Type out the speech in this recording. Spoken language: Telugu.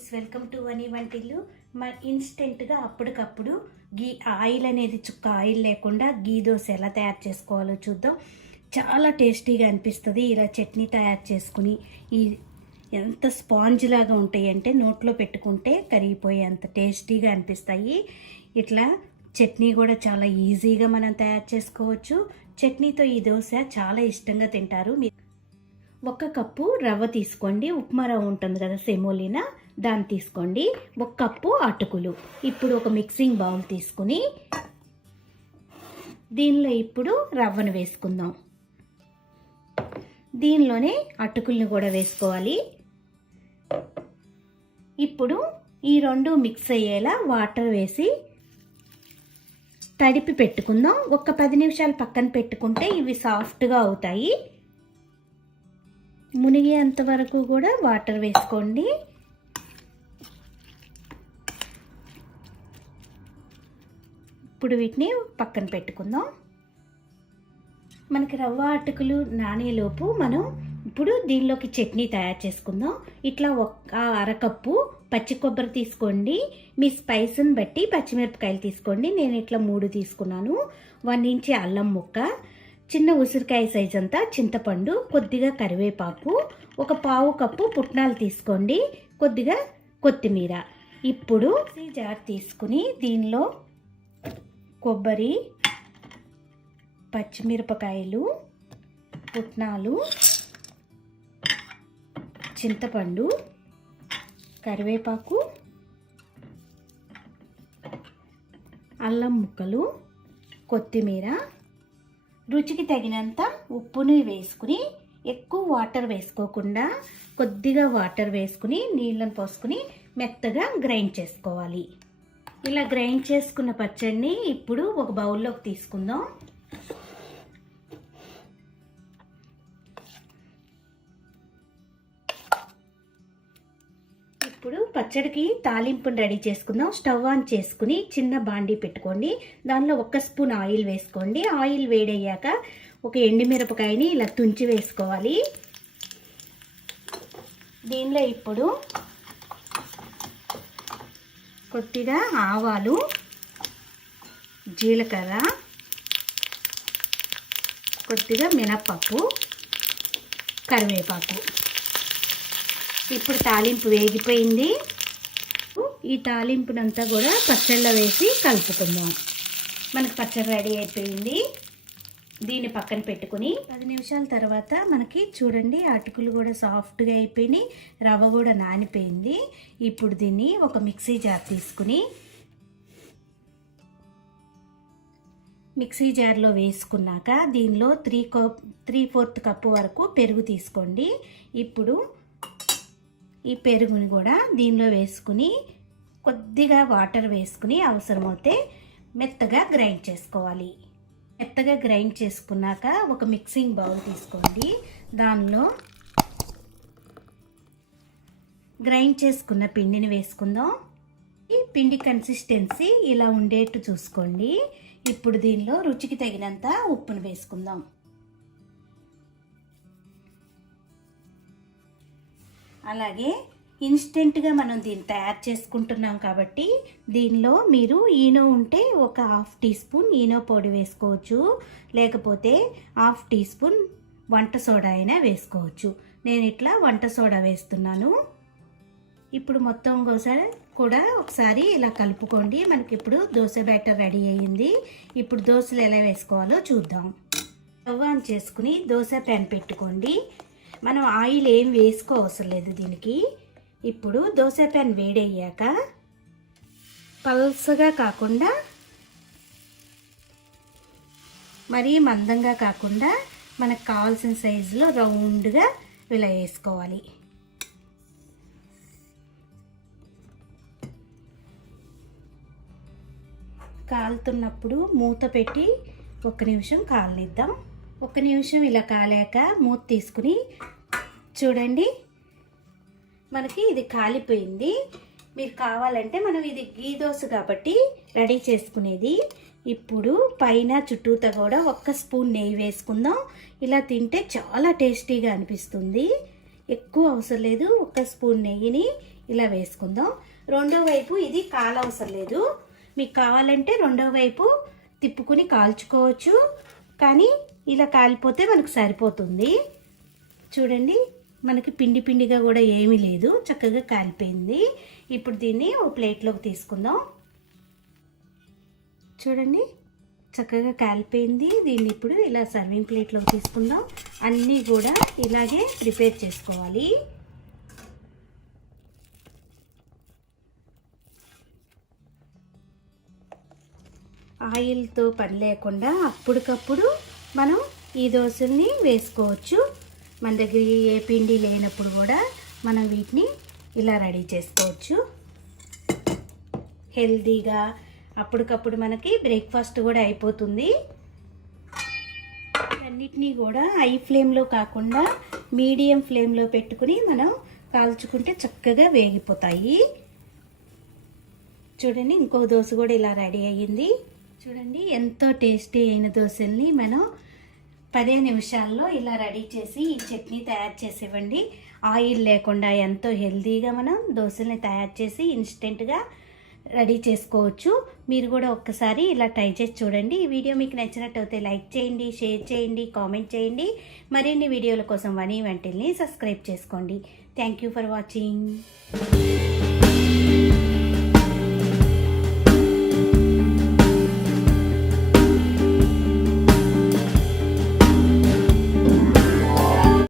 ఫ్రెండ్స్, వెల్కమ్ టు వని వంటిల్లు. ఇన్స్టెంట్గా అప్పటికప్పుడు గీ ఆయిల్ అనేది చుక్క ఆయిల్ లేకుండా గీ దోశ ఎలా తయారు చేసుకోవాలో చూద్దాం. చాలా టేస్టీగా అనిపిస్తుంది. ఇలా చట్నీ తయారు చేసుకుని ఎంత స్పాంజ్ లాగా ఉంటాయి అంటే నోట్లో పెట్టుకుంటే కరిగిపోయే అంత టేస్టీగా అనిపిస్తాయి. ఇట్లా చట్నీ కూడా చాలా ఈజీగా మనం తయారు చేసుకోవచ్చు. చట్నీతో ఈ దోశ చాలా ఇష్టంగా తింటారు. 1 కప్పు రవ్వ తీసుకోండి. ఉప్మా రవ్వ ఉంటుంది కదా, సెమోలినా, దాన్ని తీసుకోండి. 1 కప్పు అటుకులు. ఇప్పుడు ఒక మిక్సింగ్ బౌల్ తీసుకుని దీనిలో ఇప్పుడు రవ్వను వేసుకుందాం. దీనిలోనే అటుకుల్ని కూడా వేసుకోవాలి. ఇప్పుడు ఈ రెండు మిక్స్ అయ్యేలా వాటర్ వేసి తడిపి పెట్టుకుందాం. ఒక 10 నిమిషాలు పక్కన పెట్టుకుంటే ఇవి సాఫ్ట్గా అవుతాయి. మునిగేంత వరకు కూడా వాటర్ వేసుకోండి. ఇప్పుడు వీటిని పక్కన పెట్టుకుందాం. మనకి రవ్వ అటుకులు నానేలోపు మనం ఇప్పుడు దీనిలోకి చట్నీ తయారు చేసుకుందాం. ఇట్లా 1/2 కప్పు పచ్చి కొబ్బరి తీసుకోండి. మీ స్పైస్ని బట్టి పచ్చిమిరపకాయలు తీసుకోండి. నేను ఇట్లా 3 తీసుకున్నాను. 1 ఇంచ్ అల్లం ముక్క, చిన్న ఉసిరికాయ సైజ్ అంతా చింతపండు, కొద్దిగా కరివేపాకు, 1/4 కప్పు పుట్నాలు తీసుకోండి, కొద్దిగా కొత్తిమీర. ఇప్పుడు ఈ జార్ తీసుకుని దీనిలో కొబ్బరి, పచ్చిమిరపకాయలు, పుట్నాలు, చింతపండు, కరివేపాకు, అల్లం ముక్కలు, కొత్తిమీర, రుచికి తగినంత ఉప్పుని వేసుకుని, ఎక్కువ వాటర్ వేసుకోకుండా కొద్దిగా వాటర్ వేసుకుని నీళ్ళని పోసుకుని మెత్తగా గ్రైండ్ చేసుకోవాలి. ఇలా గ్రైండ్ చేసుకున్న పచ్చడిని ఇప్పుడు ఒక బౌల్లోకి తీసుకుందాం. ఇప్పుడు పచ్చడికి తాలింపుని రెడీ చేసుకుందాం. స్టవ్ ఆన్ చేసుకుని చిన్న బాండీ పెట్టుకోండి. దానిలో 1 స్పూన్ ఆయిల్ వేసుకోండి. ఆయిల్ వేడయ్యాక ఒక ఎండుమిరపకాయని ఇలా తుంచి వేసుకోవాలి. దీనిలో ఇప్పుడు కొద్దిగా ఆవాలు, జీలకర్ర, కొద్దిగా మినప్పప్పు, కరివేపాకు. ఇప్పుడు తాలింపు వేగిపోయింది. ఈ తాలింపునంతా కూడా పచ్చళ్ళలో వేసి కలుపుకుందాం. మనకు పచ్చడి రెడీ అయిపోయింది. దీన్ని పక్కన పెట్టుకుని 10 నిమిషాల తర్వాత మనకి చూడండి అటుకులు కూడా సాఫ్ట్గా అయిపోయినాయి, రవ్వ కూడా నానిపోయింది. ఇప్పుడు దీన్ని ఒక మిక్సీ జార్ తీసుకుని మిక్సీ జార్లో వేసుకున్నాక దీనిలో 3/4 కప్పు వరకు పెరుగు తీసుకోండి. ఇప్పుడు ఈ పెరుగుని కూడా దీనిలో వేసుకుని కొద్దిగా వాటర్ వేసుకుని అవసరమైతే మెత్తగా గ్రైండ్ చేసుకోవాలి. మెత్తగా గ్రైండ్ చేసుకున్నాక ఒక మిక్సింగ్ బౌల్ తీసుకోండి. దానిలో గ్రైండ్ చేసుకున్న పిండిని వేసుకుందాం. ఈ పిండి కన్సిస్టెన్సీ ఇలా ఉండేట్టు చూసుకోండి. ఇప్పుడు దీనిలో రుచికి తగినంత ఉప్పును వేసుకుందాం. అలాగే ఇన్స్టెంట్గా మనం దీన్ని తయారు చేసుకుంటున్నాం కాబట్టి దీనిలో మీరు ఈనో ఉంటే ఒక 1/2 టీ స్పూన్ ఈనో పొడి వేసుకోవచ్చు, లేకపోతే 1/2 టీ స్పూన్ వంట సోడా అయినా వేసుకోవచ్చు. నేను ఇట్లా వంట సోడా వేస్తున్నాను. ఇప్పుడు మొత్తం కూడా ఒకసారి ఇలా కలుపుకోండి. మనకి ఇప్పుడు దోశ బ్యాటర్ రెడీ అయ్యింది. ఇప్పుడు దోశలు ఎలా వేసుకోవాలో చూద్దాం. స్టవ్ ఆన్ చేసుకుని దోశ ప్యాన్ పెట్టుకోండి. మనం ఆయిల్ ఏం వేసుకో అవసరం లేదు దీనికి. ఇప్పుడు దోశ ప్యాన్ వేడయ్యాక పల్సగా కాకుండా మరీ మందంగా కాకుండా మనకు కావాల్సిన సైజులో రౌండ్గా ఇలా వేసుకోవాలి. కాలుతున్నప్పుడు మూత పెట్టి 1 నిమిషం కాలనిద్దాం. 1 నిమిషం ఇలా కాలాక మూత తీసుకుని చూడండి, మనకి ఇది కాలిపోయింది. మీరు కావాలంటే మనం ఇది గీ దోశ కాబట్టి రెడీ చేసుకునేది. ఇప్పుడు పైన చుట్టూతా కూడా 1 స్పూన్ నెయ్యి వేసుకుందాం. ఇలా తింటే చాలా టేస్టీగా అనిపిస్తుంది. ఎక్కువ అవసరం లేదు. 1 స్పూన్ నెయ్యిని ఇలా వేసుకుందాం. రెండో వైపు ఇది కాలవసరం లేదు. మీకు కావాలంటే రెండో వైపు తిప్పుకుని కాల్చుకోవచ్చు, కానీ ఇలా కాలిపోతే మనకు సరిపోతుంది. చూడండి, మనకి పిండి పిండిగా కూడా ఏమీ లేదు, చక్కగా కాలిపోయింది. ఇప్పుడు దీన్ని ఓ ప్లేట్లోకి తీసుకుందాం. చూడండి, చక్కగా కాలిపోయింది. దీన్ని ఇప్పుడు ఇలా సర్వింగ్ ప్లేట్లోకి తీసుకుందాం. అన్నీ కూడా ఇలాగే ప్రిపేర్ చేసుకోవాలి. ఆయిల్తో పని లేకుండా అప్పటికప్పుడు మనం ఈ దోశల్ని వేసుకోవచ్చు. మన దగ్గర ఏ పిండి లేనప్పుడు కూడా మనం వీటిని ఇలా రెడీ చేసుకోవచ్చు. హెల్తీగా అప్పటికప్పుడు మనకి బ్రేక్ఫాస్ట్ కూడా అయిపోతుంది. అన్నిటినీ కూడా హై ఫ్లేమ్లో కాకుండా మీడియం ఫ్లేమ్లో పెట్టుకుని మనం కాల్చుకుంటే చక్కగా వేగిపోతాయి. చూడండి, ఇంకో దోశ కూడా ఇలా రెడీ అయ్యింది. చూడండి, ఎంతో టేస్టీ అయిన దోశల్ని మనం 15 నిమిషాల్లో ఇలా రెడీ చేసి ఈ చట్నీ తయారు చేసి ఇవ్వండి. ఆయిల్ లేకుండా ఎంతో హెల్తీగా మనం దోశల్ని తయారు చేసి ఇన్స్టెంట్గా రెడీ చేసుకోవచ్చు. మీరు కూడా ఒక్కసారి ఇలా ట్రై చేసి చూడండి. ఈ వీడియో మీకు నచ్చినట్టయితే లైక్ చేయండి, షేర్ చేయండి, కామెంట్ చేయండి. మరిన్ని వీడియోల కోసం వాణి వంటిల్ని సబ్స్క్రైబ్ చేసుకోండి. Thank you for watching.